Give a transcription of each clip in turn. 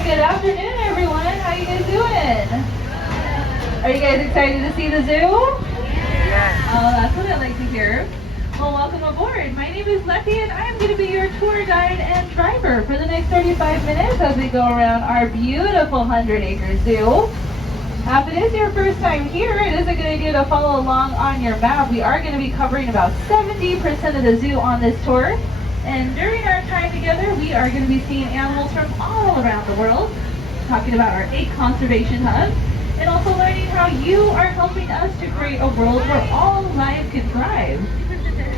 right, good afternoon, everyone. How you guys doing? Are you guys excited to see the zoo? Yeah. Oh, that's what I like to hear. Well, welcome aboard. My name is Leffy, and I'm going to be your tour guide and driver for the next 35 minutes as we go around our beautiful 100-acre zoo. If it is your first time here, it is a good idea to follow along on your map. We are going to be covering about 70% of the zoo on this tour. And during our time together, we are going to be seeing animals from all around the world, talking about our 8 conservation hubs, and also learning how you are helping us to create a world where all life can thrive.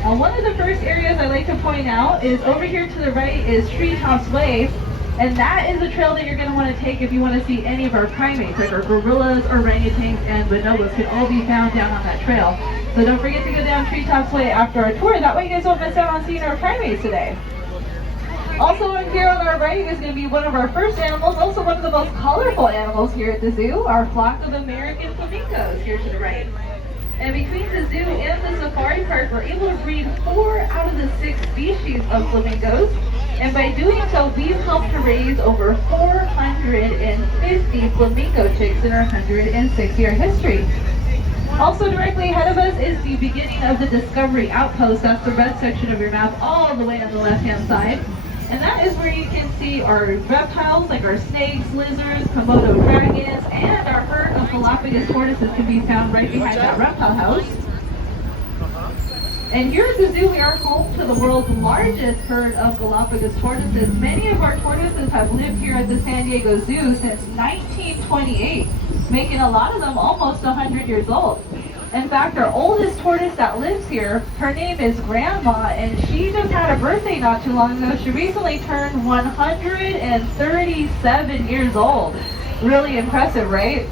One of the first areas I like to point out is over here to the right is Treetops Way, and that is a trail that you're going to want to take if you want to see any of our primates, like our gorillas, orangutans, and bonobos can all be found down on that trail. So don't forget to go down Treetops Way after our tour. That way you guys won't miss out on seeing our primates today. Also in here on our right is going to be one of our first animals, also one of the most colorful animals here at the zoo, our flock of American flamingos here to the right. And between the zoo and the safari park, we're able to breed 4 out of the 6 species of flamingos. And by doing so, we've helped to raise over 450 flamingo chicks in our 106-year history. Also directly ahead of us is the beginning of the Discovery Outpost. That's the red section of your map all the way on the left-hand side. And that is where you can see our reptiles like our snakes, lizards, Komodo dragons, and our herd of Galapagos tortoises can be found right behind that reptile house. And here at the zoo, we are home to the world's largest herd of Galapagos tortoises. Many of our tortoises have lived here at the San Diego Zoo since 1928, making a lot of them almost 100 years old. In fact, our oldest tortoise that lives here, her name is Grandma, and she just had a birthday not too long ago. She recently turned 137 years old. Really impressive, right?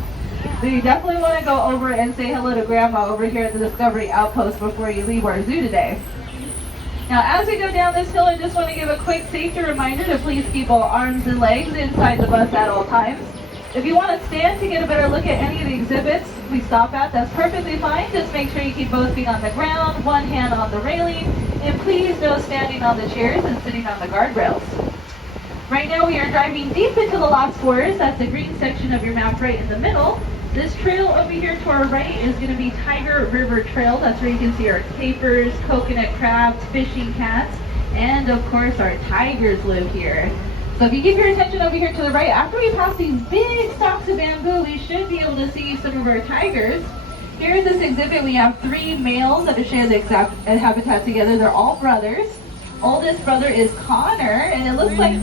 So you definitely want to go over and say hello to Grandma over here at the Discovery Outpost before you leave our zoo today. Now, as we go down this hill, I just want to give a quick safety reminder to please keep all arms and legs inside the bus at all times. If you want to stand to get a better look at any of the exhibits we stop at, that's perfectly fine. Just make sure you keep both feet on the ground, one hand on the railing, and please no standing on the chairs and sitting on the guardrails. Right now we are driving deep into the Lost Forest. That's the green section of your map right in the middle. This trail over here to our right is going to be Tiger River Trail. That's where you can see our tapirs, coconut crabs, fishing cats, and of course our tigers live here. So if you keep your attention over here to the right, after we pass these big stalks of bamboo, we should be able to see some of our tigers. Here's this exhibit. We have 3 males that have shared the exact habitat together. They're all brothers. Oldest brother is Connor, and it looks like